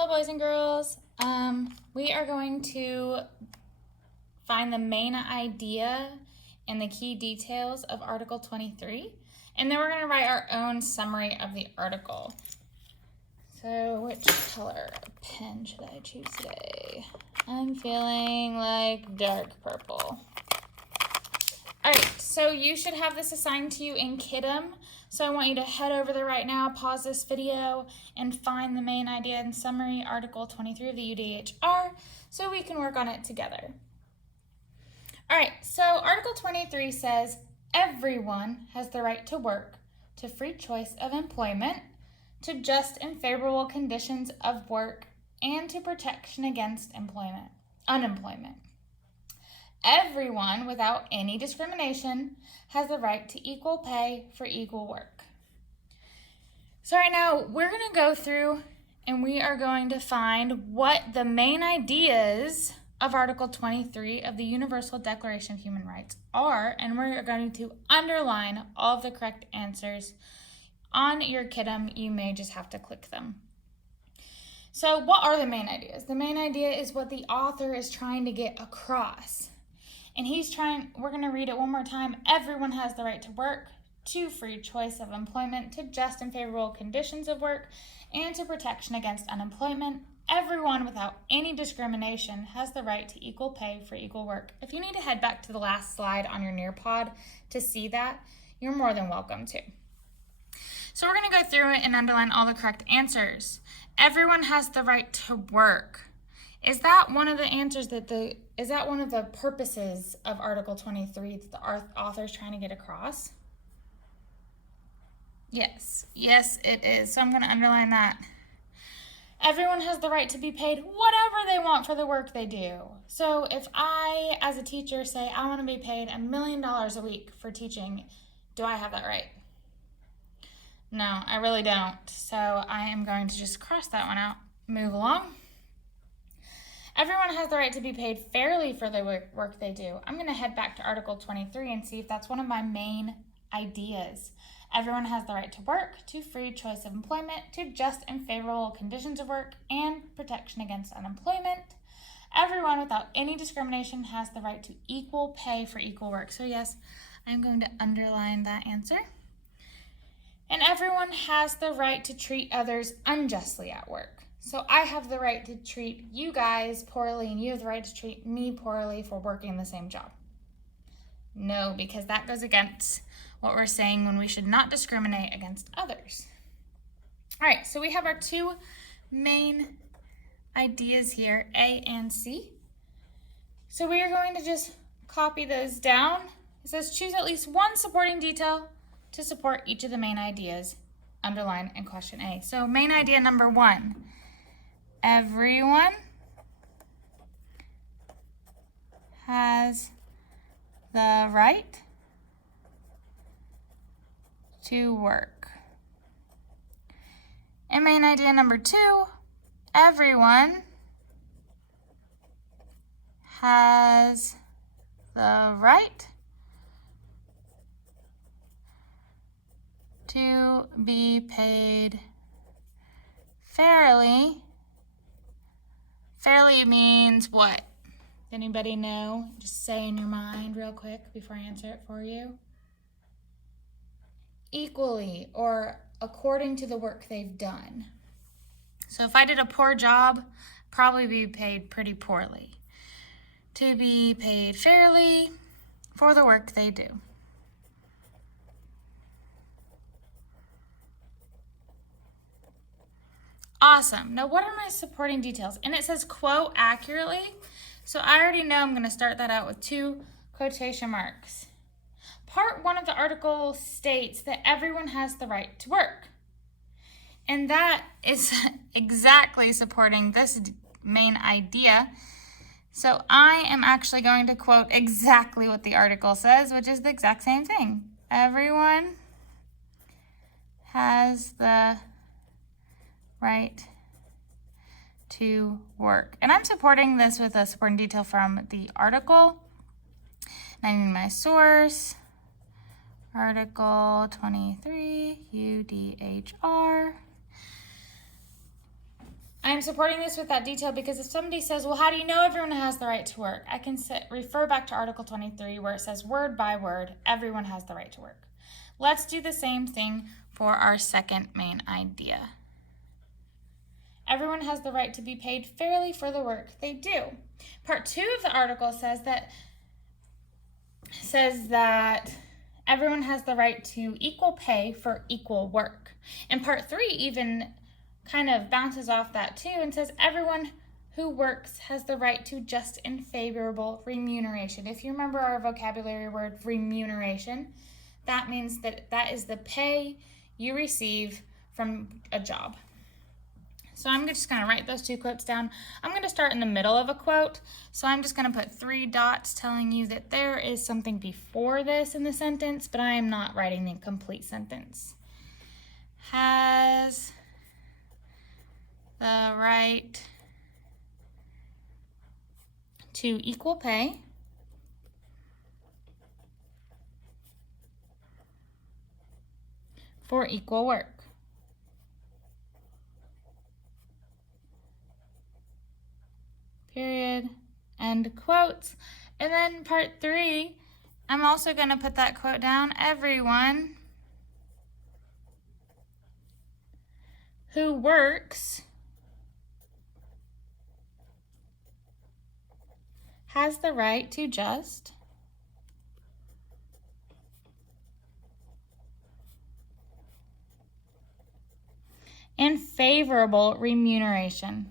Hello, boys and girls. We are going to find the main idea and the key details of Article 23, and then we're going to write our own summary of the article. So, which color pen should I choose today? I'm feeling like dark purple. Alright, so you should have this assigned to you in Kidem. So I want you to head over there right now, pause this video, and find the main idea and summary, Article 23 of the UDHR, so we can work on it together. Alright, so Article 23 says, everyone has the right to work, to free choice of employment, to just and favorable conditions of work, and to protection against unemployment. Everyone, without any discrimination, has the right to equal pay for equal work. So right now, we're going to go through and we are going to find what the main ideas of Article 23 of the Universal Declaration of Human Rights are, and we're going to underline all of the correct answers. On your Kidem, you may just have to click them. So what are the main ideas? The main idea is what the author is trying to get across. And we're going to read it one more time. Everyone has the right to work, to free choice of employment, to just and favorable conditions of work, and to protection against unemployment. Everyone, without any discrimination, has the right to equal pay for equal work. If you need to head back to the last slide on your Nearpod to see that, you're more than welcome to. So we're going to go through it and underline all the correct answers. Everyone has the right to work. Is that one of the answers is that one of the purposes of Article 23 that the author is trying to get across? Yes, it is. So I'm going to underline that. Everyone has the right to be paid whatever they want for the work they do. So if I, as a teacher, say I want to be paid $1 million a week for teaching, do I have that right? No, I really don't. So I am going to just cross that one out. Move along. Everyone has the right to be paid fairly for the work they do. I'm going to head back to Article 23 and see if that's one of my main ideas. Everyone has the right to work, to free choice of employment, to just and favorable conditions of work, and protection against unemployment. Everyone, without any discrimination, has the right to equal pay for equal work. So yes, I'm going to underline that answer. And everyone has the right to treat others unjustly at work. So I have the right to treat you guys poorly, and you have the right to treat me poorly for working the same job. No, because that goes against what we're saying when we should not discriminate against others. All right, so we have our two main ideas here, A and C. So we are going to just copy those down. It says choose at least one supporting detail to support each of the main ideas, underline in question A. So main idea number 1, everyone has the right to work. And main idea number 2, everyone has the right to be paid fairly. Fairly means what? Anybody know? Just say in your mind real quick before I answer it for you. Equally, or according to the work they've done. So if I did a poor job, probably be paid pretty poorly. To be paid fairly for the work they do. Awesome. Now, what are my supporting details? And it says quote accurately. So I already know I'm going to start that out with 2 quotation marks. Part 1 of the article states that everyone has the right to work. And that is exactly supporting this main idea. So I am actually going to quote exactly what the article says, which is the exact same thing. Everyone has the right to work. And I'm supporting this with a supporting detail from the article. And I need my source, Article 23, UDHR. I I'm supporting this with that detail because if somebody says, well, how do you know everyone has the right to work? I can refer back to Article 23 where it says word by word, everyone has the right to work. Let's do the same thing for our second main idea. Everyone has the right to be paid fairly for the work they do. Part 2 of the article says that everyone has the right to equal pay for equal work. And Part 3 even kind of bounces off that too and says everyone who works has the right to just and favorable remuneration. If you remember our vocabulary word remuneration, that means that is the pay you receive from a job. So I'm just going to write those 2 quotes down. I'm going to start in the middle of a quote. So I'm just going to put 3 dots telling you that there is something before this in the sentence, but I am not writing the complete sentence. Has the right to equal pay for equal work. Period. End quotes. And then part 3, I'm also going to put that quote down. Everyone who works has the right to just and favorable remuneration.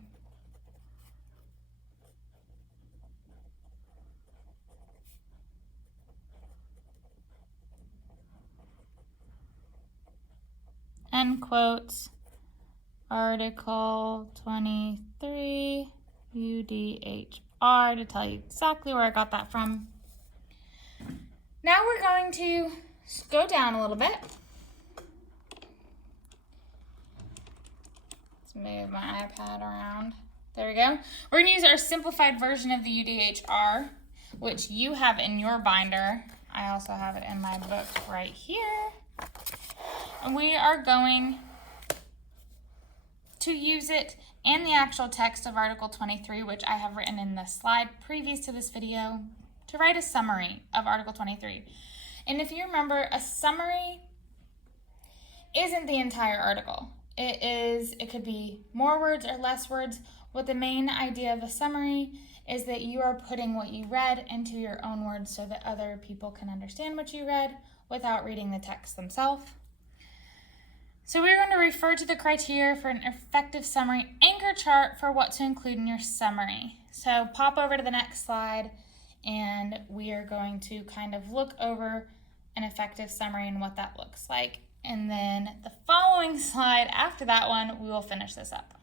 End quotes. Article 23, UDHR, to tell you exactly where I got that from. Now we're going to go down a little bit. Let's move my iPad around. There we go. We're going to use our simplified version of the UDHR, which you have in your binder. I also have it in my book right here. And we are going to use it and the actual text of Article 23, which I have written in the slide previous to this video, to write a summary of Article 23. And if you remember, a summary isn't the entire article. It could be more words or less words. What the main idea of a summary is that you are putting what you read into your own words so that other people can understand what you read without reading the text themselves. So we're going to refer to the criteria for an effective summary anchor chart for what to include in your summary. So pop over to the next slide and we are going to kind of look over an effective summary and what that looks like. And then the following slide after that one, we will finish this up.